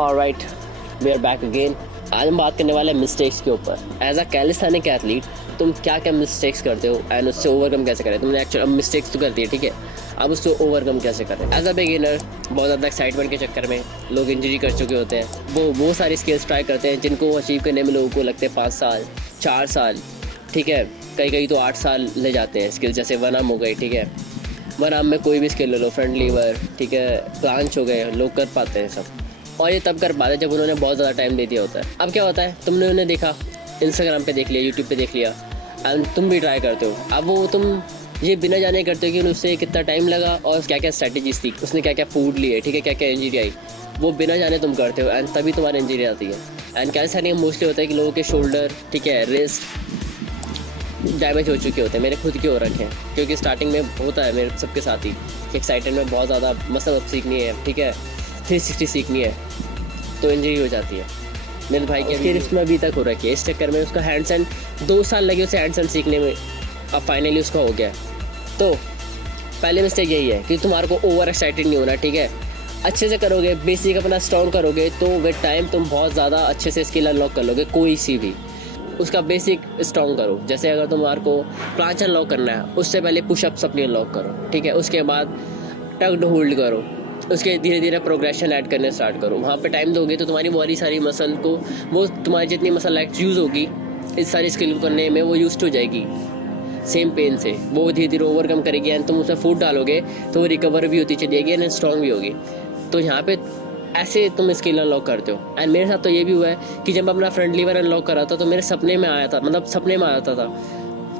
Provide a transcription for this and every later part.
Alright, we are back again. आज हम बात करने वाले हैं मिस्टेक्स के ऊपर। एज अ कैलिस्थेनिक एथलीट तुम क्या क्या मिस्टेक्स करते हो एंड उससे ओवरकम कैसे करें। तुमने एक्चुअली अब मिस्टेक्स तो करती है, ठीक है, अब उसको ओवरकम कैसे करें। एज अ बिगिनर बहुत ज़्यादा एक्साइटमेंट के चक्कर में लोग इंजरी कर चुके होते हैं। वो सारी स्किल्स ट्राई करते हैं जिनको अचीव करने में लोगों को लगते हैं 5 साल 4 साल, ठीक है, कई तो 8 साल ले जाते हैं स्किल्स। जैसे वन आर्म हो गई, ठीक है, वन आर्म में कोई भी स्किल ले लो, फ्रंट लीवर, ठीक है, प्लांच हो गए, लोग कर पाते हैं सब। और ये तब कर पाते हैं जब उन्होंने बहुत ज़्यादा टाइम दे दिया होता है। अब क्या होता है, तुमने उन्हें देखा, इंस्टाग्राम पे देख लिया, यूट्यूब पे देख लिया एंड तुम भी ट्राई करते हो। अब वो तुम ये बिना जाने करते हो कि उससे कितना टाइम लगा और क्या क्या स्ट्रैटेजीज थी, उसने क्या क्या फूड लिए, ठीक है, क्या क्या इंजरी आई, वो बिना जाने तुम करते हो एंड तभी तुम्हारी इंजरी आती है। एंड कैलिस्थेनिक्स में मोस्टली होता है कि लोगों के शोल्डर, ठीक है, रिस्ट डैमेज हो चुके होते हैं। मेरे खुद के हो रखे हैं क्योंकि स्टार्टिंग में होता है मेरे सबके साथ ही कि एक्साइटेड में बहुत ज़्यादा मसल अप सीखनी है, ठीक है, 360 सीखनी है तो इंजरी हो जाती है। मेरे भाई के रिस्ट में अभी तक हो रखी है। इस चक्कर में उसका हैंड्स एंड 2 साल लगे उसे हैंड्स एंड सीखने में, अब फाइनली उसका हो गया। तो पहले मिस्टेक यही है कि तुम्हारे को ओवर एक्साइटेड नहीं होना, ठीक है, अच्छे से करोगे, बेसिक अपना स्ट्रॉन्ग करोगे तो विद टाइम तुम बहुत ज़्यादा अच्छे से स्किल अनलॉक कर लोगे। कोई सी भी उसका बेसिक स्ट्रॉन्ग करो। जैसे अगर तुम्हारे को प्लांच अनलॉक करना है उससे पहले पुशअप्स अपनी अनलॉक करो, ठीक है, उसके बाद टग्ड होल्ड करो, उसके धीरे धीरे प्रोग्रेशन ऐड करने स्टार्ट करो। वहाँ पे टाइम दोगे तो तुम्हारी बहुत सारी मसल को, वो तुम्हारी जितनी मसल एक्ट यूज़ होगी इस सारी स्किल को करने में वो यूज हो जाएगी सेम पेन से, वो धीरे धीरे ओवरकम करेगी एंड तुम उसमें फूड डालोगे तो वो रिकवर भी होती चली जाएगी एंड स्ट्रॉन्ग भी होगी। तो यहाँ पे ऐसे तुम स्किल अनलॉक करते हो। एंड मेरे साथ तो ये भी हुआ है कि जब अपना फ्रंट लीवर अनलॉक करा था तो मेरे सपने में आया था, मतलब सपने में आता था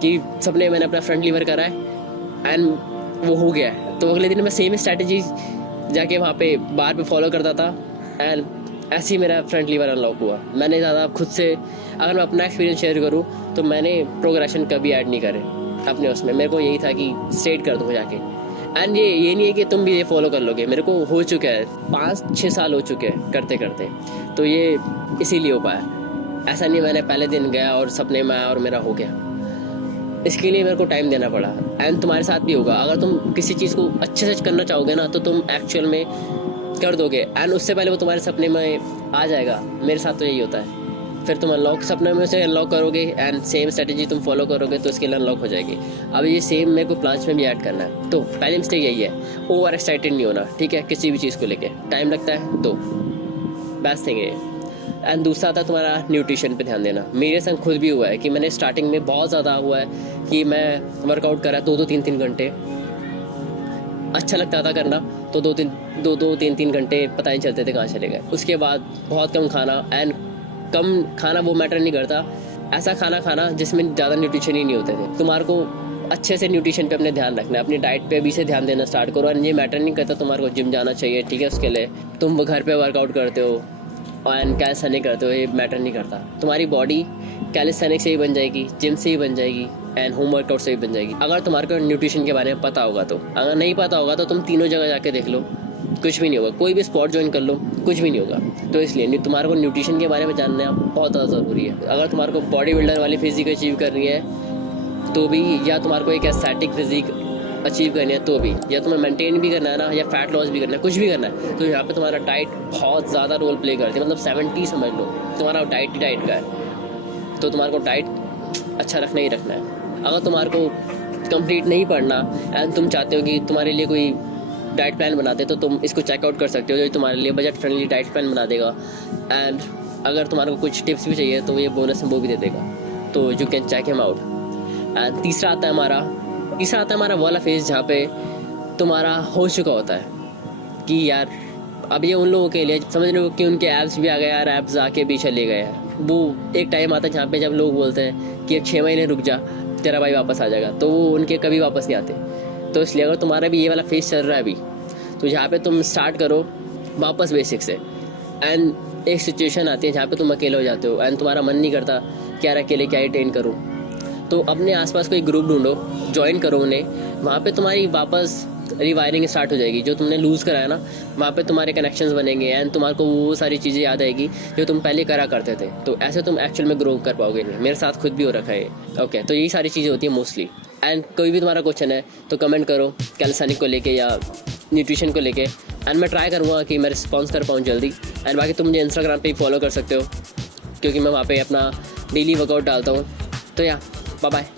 कि सपने मैंने अपना फ्रंट लीवर करा है एंड वो हो गया है। तो अगले दिन मैं सेम स्ट्रैटेजी जाके वहाँ पे बार पे फॉलो करता था एंड ऐसे ही मेरा फ्रंट लीवर अनलॉक हुआ। मैंने ज़्यादा खुद से, अगर मैं अपना एक्सपीरियंस शेयर करूँ तो मैंने प्रोग्रेशन कभी ऐड नहीं करे अपने उसमें। मेरे को यही था कि स्ट्रेट कर दूँ जाके। एंड ये नहीं है कि तुम भी ये फॉलो कर लोगे, मेरे को हो चुका है 5-6 साल हो चुके हैं करते करते, तो ये इसीलिए हो पाया। ऐसा नहीं मैंने पहले दिन गया और सपने में आया और मेरा हो गया। इसके लिए मेरे को टाइम देना पड़ा एंड तुम्हारे साथ भी होगा। अगर तुम किसी चीज़ को अच्छे से करना चाहोगे ना तो तुम एक्चुअल में कर दोगे एंड उससे पहले वो तुम्हारे सपने में आ जाएगा। मेरे साथ तो यही होता है। फिर तुम अनलॉक सपने में से अनलॉक करोगे एंड सेम स्ट्रेटजी तुम फॉलो करोगे तो स्किल अनलॉक हो जाएगी। अब ये सेम मेरे को प्लांच में भी ऐड करना है। तो पहली मिस्टेक यही है, ओवर एक्साइटेड नहीं होना, ठीक है, किसी भी चीज़ को लेके टाइम लगता है तो बेस्ट थिंग है। एंड दूसरा था तुम्हारा न्यूट्रिशन पे ध्यान देना। मेरे संग खुद भी हुआ है कि मैंने स्टार्टिंग में बहुत ज़्यादा हुआ है कि मैं वर्कआउट करा 2-2 3-3 घंटे, अच्छा लगता था करना, तो 2-2 3-3 घंटे पता नहीं चलते थे कहाँ चले गए। उसके बाद बहुत कम खाना एंड कम खाना वो मैटर नहीं करता, ऐसा खाना जिसमें ज़्यादा न्यूट्रिशन ही नहीं होते थे। तुम्हारे को अच्छे से न्यूट्रिशन पे अपने ध्यान रखना है, अपनी डाइट पे अभी से ध्यान देना स्टार्ट करो। और ये मैटर नहीं करता तुम्हारे को जिम जाना चाहिए, ठीक है, उसके लिए तुम घर पे वर्कआउट करते हो एंड कैलिस्थेनिक्स करते हो, ये मैटर नहीं करता। तुम्हारी बॉडी कैलिस्थेनिक्स से ही बन जाएगी, जिम से ही बन जाएगी एंड होम वर्कआउट से ही बन जाएगी अगर तुम्हारे को न्यूट्रिशन के बारे में पता होगा तो। अगर नहीं पता होगा तो तुम तीनों जगह जाके देख लो, कुछ भी नहीं होगा। कोई भी स्पॉट ज्वाइन कर लो, कुछ भी नहीं होगा। तो इसलिए तुम्हारे को न्यूट्रिशन के बारे में जानना बहुत ज़्यादा ज़रूरी है। अगर तुम्हारे को बॉडी बिल्डर वाली फिजिक अचीव करनी है तो भी, या तुम्हारे को एक एस्थेटिक फिजिक अचीव करनी है तो भी, या तुम्हें मेंटेन भी करना है ना, या फैट लॉस भी करना है, कुछ भी करना है, तो यहाँ पे तुम्हारा डाइट बहुत ज़्यादा रोल प्ले करती है। मतलब 70 समझ लो तुम्हारा डाइट ही डाइट का है। तो तुम्हारे को डाइट अच्छा रखना ही रखना है। अगर तुम्हारे को कंप्लीट नहीं पढ़ना एंड तुम चाहते हो कि तुम्हारे लिए कोई डाइट प्लान बनाते तो तुम इसको चेकआउट कर सकते हो, जो तुम्हारे लिए बजट फ्रेंडली डाइट प्लान बना देगा। एंड अगर तुम्हारे को कुछ टिप्स भी चाहिए तो ये बोनस में वो भी दे देगा, तो you can check him out. And तीसरा आता है हमारा वाला फेज जहाँ पे तुम्हारा हो चुका होता है कि यार अब ये उन लोगों के लिए समझ रहे हो कि उनके एब्स भी आ गए यार, एब्स आके भी चले गए हैं। वो एक टाइम आता है जहाँ पे जब लोग बोलते हैं कि 6 महीने रुक जा, तेरा भाई वापस आ जाएगा, तो वो उनके कभी वापस नहीं आते। तो इसलिए अगर तुम्हारा भी ये वाला फेज चल रहा है अभी, तो यहाँ पे तुम स्टार्ट करो वापस बेसिक से। एंड एक सिचुएशन आती है जहाँ पे तुम अकेले हो जाते हो एंड तुम्हारा मन नहीं करता कि यार अकेले क्या ही ट्रेन करूँ, तो अपने आसपास कोई ग्रुप ढूंढो, ज्वाइन करो उन्हें। वहाँ पे तुम्हारी वापस रिवायरिंग स्टार्ट हो जाएगी। जो तुमने लूज़ करा है ना, वहाँ पे तुम्हारे कनेक्शंस बनेंगे एंड तुम्हारे को वो सारी चीज़ें याद आएगी जो तुम पहले करा करते थे। तो ऐसे तुम एक्चुअल में ग्रो कर पाओगे नहीं। मेरे साथ खुद भी हो रखा है। ओके, तो यही सारी चीज़ें होती हैं मोस्टली। एंड कोई भी तुम्हारा क्वेश्चन है तो कमेंट करो कैलिस्थेनिक्स को लेके या न्यूट्रिशन को लेके, एंड मैं ट्राई करूँगा कि मैं रिस्पॉन्स कर पाऊँ जल्दी। एंड बाकी तुम मुझे इंस्टाग्राम पे ही फॉलो कर सकते हो, क्योंकि मैं वहाँ पे अपना डेली वर्कआउट डालता हूँ। तो या बाय बाय।